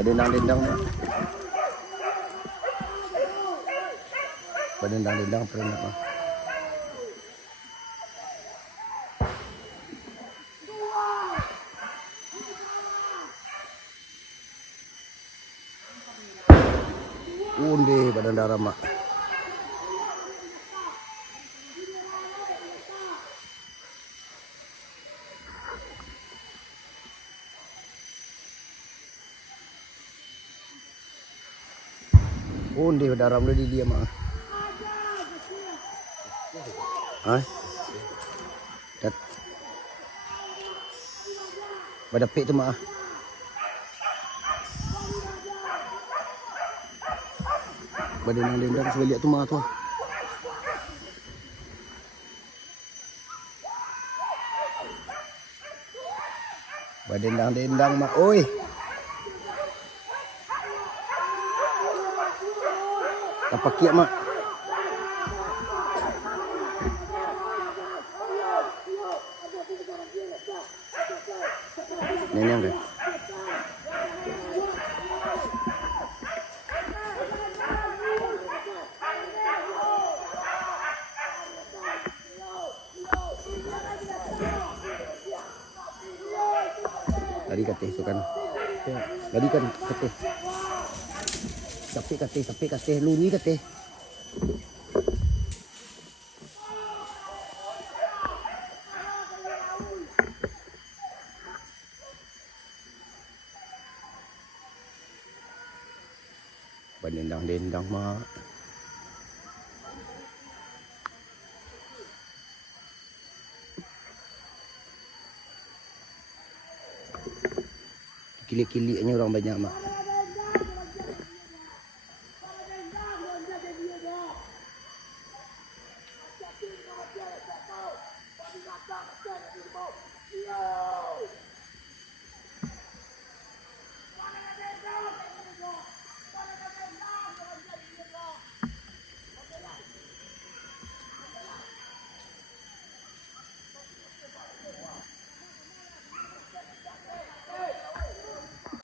Padindang-dindang mak. Padindang-dindang pernah mak. Undi badan darah mak. Undi darah mulai dia mak. Hah? Dat. Badapik tu mak. Badindang-dindang sebalik tu mak tu. Badindang-dindang mak. Oi. Apa kiak mak? Nenek kan? Tadi kata tu kan. Tadi kan kata. Tapi kata lu ni kata. Badindang-dindang mak. Kilik-kiliknya orang banyak mak.